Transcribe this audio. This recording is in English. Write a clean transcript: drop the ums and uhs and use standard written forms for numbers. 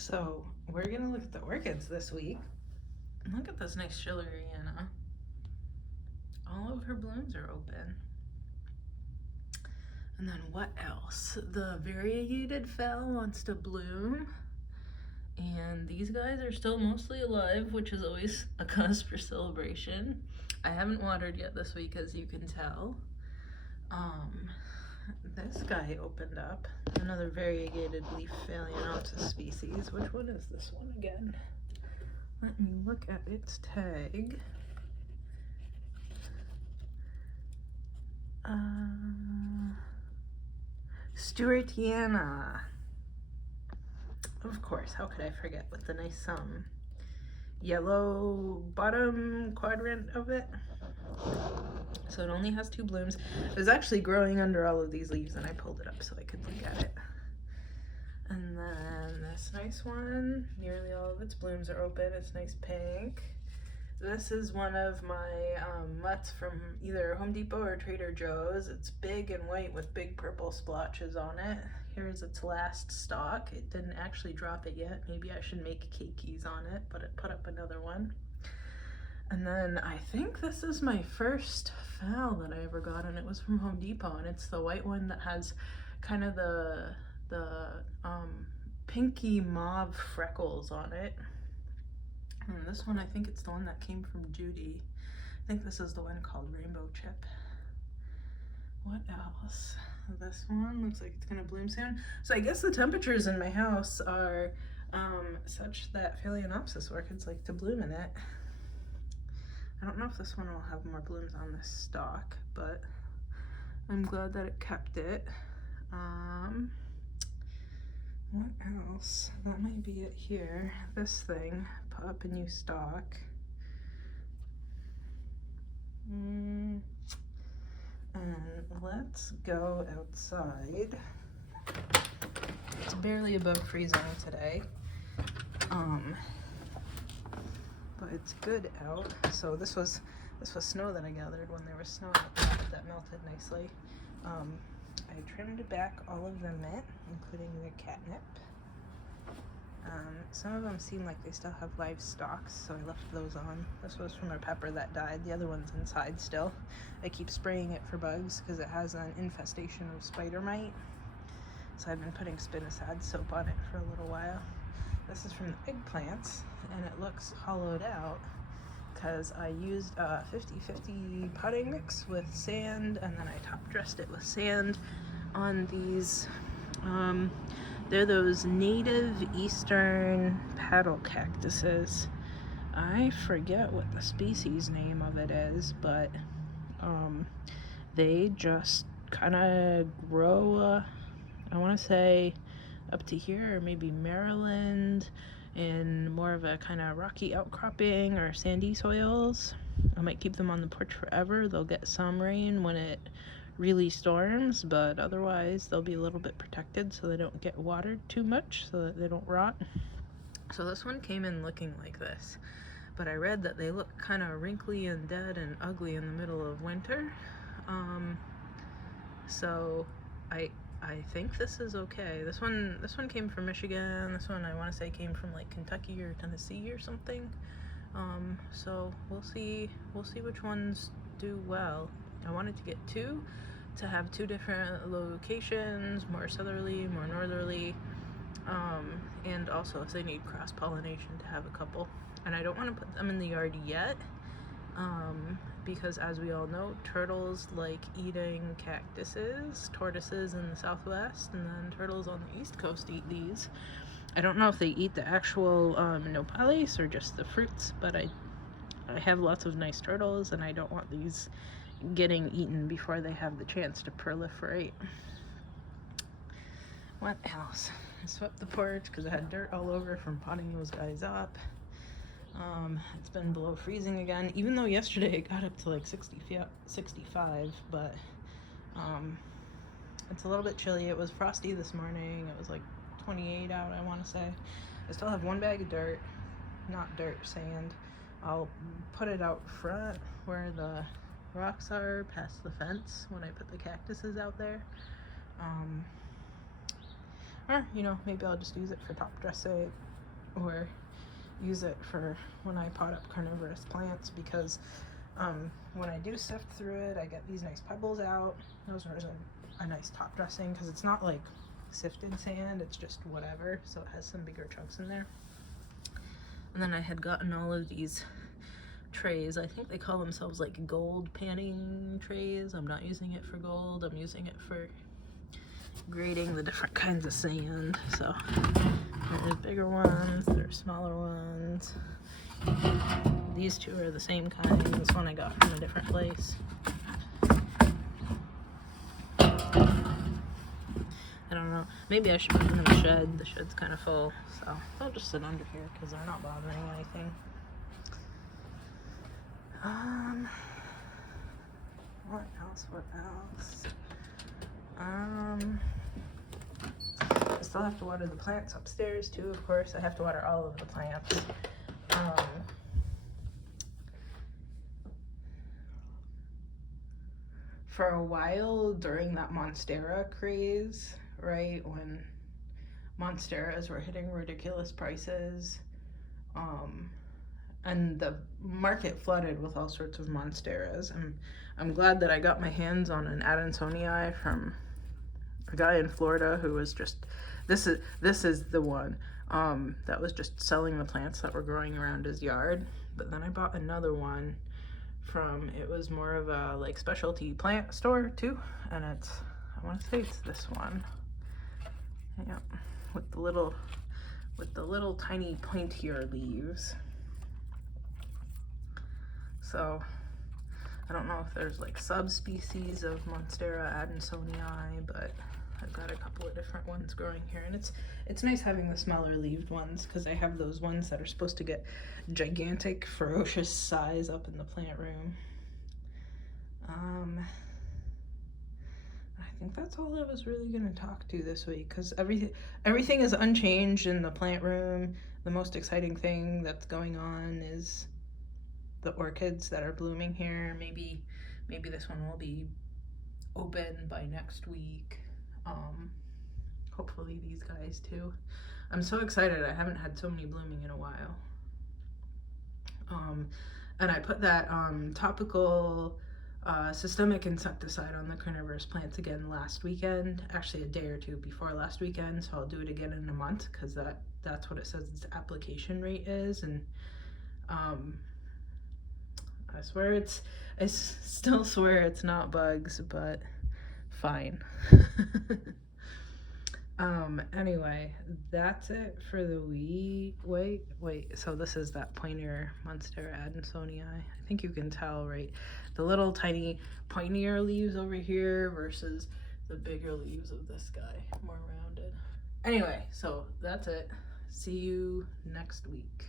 So we're gonna look at the orchids this week. Look at this nice Schilleriana. All of her blooms are open. And then what else? The variegated phal wants to bloom. And these guys are still mostly alive, which is always a cause for celebration. I haven't watered yet this week, as you can tell. This guy opened up. Another variegated leaf Phalaenopsis species. Which one is this one again? Let me look at its tag. Stewartiana. Of course, how could I forget, with the nice yellow bottom quadrant of it. So it only has 2 blooms. It was actually growing under all of these leaves and I pulled it up so I could look at it. And then this nice one, nearly all of its blooms are open. It's nice pink. This is one of my mutts from either Home Depot or Trader Joe's. It's big and white with big purple splotches on it. Here's its last stalk. It didn't actually drop it yet. Maybe I should make keikis on it, but it put up another one. And then I think this is my first phal that I ever got, and it was from Home Depot, and it's the white one that has kind of the pinky mauve freckles on it. And this one, I think it's the one that came from Judy. I think this is the one called Rainbow Chip. What else? This one looks like it's gonna bloom soon. So I guess the temperatures in my house are such that Phalaenopsis orchids like to bloom in it. I don't know if this one will have more blooms on this stalk, but I'm glad that it kept it. What else? That might be it here. This thing put up a new stalk. And let's go outside. It's barely above freezing today. But it's good out. So this was snow that I gathered when there was snow that melted nicely. I trimmed back all of the mint, including the catnip. Some of them seem like they still have live stalks, so I left those on. This was from a pepper that died. The other one's inside still. I keep spraying it for bugs because it has an infestation of spider mite. So I've been putting spinosad soap on it for a little while. This is from the eggplants, and it looks hollowed out because I used a 50-50 potting mix with sand, and then I top dressed it with sand on these. They're those native eastern paddle cactuses. I forget what the species name of it is, but they just kind of grow, I want to say up to here, or maybe Maryland, in more of a kind of rocky outcropping or sandy soils. I might keep them on the porch forever. They'll get some rain when it really storms, but otherwise they'll be a little bit protected so they don't get watered too much, so that they don't rot. So this one came in looking like this, but I read that they look kind of wrinkly and dead and ugly in the middle of winter. So I think this is okay. This one came from Michigan. This one I want to say came from like Kentucky or Tennessee or something. So we'll see which ones do well. I wanted to get 2 to have 2 different locations, more southerly, more northerly, and also if they need cross-pollination, to have a couple. And I don't want to put them in the yard yet, because as we all know, turtles like eating cactuses, tortoises in the southwest, and then turtles on the east coast eat these. I don't know if they eat the actual nopales or just the fruits, but I have lots of nice turtles, and I don't want these getting eaten before they have the chance to proliferate. What else? I swept the porch because I had dirt all over from potting those guys up. It's been below freezing again, even though yesterday it got up to like 65, but it's a little bit chilly. It was frosty this morning. It was like 28 out, I want to say. I still have 1 bag of dirt, not dirt, sand. I'll put it out front where the rocks are past the fence when I put the cactuses out there. Or, maybe I'll just use it for top dressing or use it for when I pot up carnivorous plants, because when I do sift through it, I get these nice pebbles out. Those are a nice top dressing, because it's not like sifted sand, it's just whatever, so it has some bigger chunks in there. And then I had gotten all of these trays. I think they call themselves like gold panning trays. I'm not using it for gold, I'm using it for grading the different kinds of sand. So there's bigger ones, there's smaller ones. These two are the same kind. This one I got from a different place. I don't know. Maybe I should put them in the shed. The shed's kind of full, so they'll just sit under here because they're not bothering anything. What else? What else? I still have to water the plants upstairs too, of course. I have to water all of the plants. For a while during that Monstera craze, right, when Monsteras were hitting ridiculous prices, and the market flooded with all sorts of Monsteras. I'm glad that I got my hands on an Adansonii from a guy in Florida who was just, this is the one that was just selling the plants that were growing around his yard. But then I bought another one from, it was more of a like specialty plant store too, and it's, I want to say it's this one. Yeah, with the little tiny pointier leaves. So I don't know if there's like subspecies of Monstera adansonii, but I've got a couple of different ones growing here, and it's nice having the smaller leaved ones, because I have those ones that are supposed to get gigantic, ferocious size up in the plant room. I think that's all I was really going to talk to this week, because everything is unchanged in the plant room. The most exciting thing that's going on is the orchids that are blooming here. Maybe this one will be open by next week. Hopefully these guys too. I'm so excited. I haven't had so many blooming in a while. And I put that topical systemic insecticide on the carnivorous plants again last weekend, actually a day or two before last weekend, so I'll do it again in a month, because that's what it says its application rate is. And I swear I still swear it's not bugs, but fine. Anyway, that's it for the week. Wait, so this is that pointier Monstera adansonii. I think you can tell, right? The little tiny pointier leaves over here versus the bigger leaves of this guy, more rounded. Anyway, so that's it. See you next week.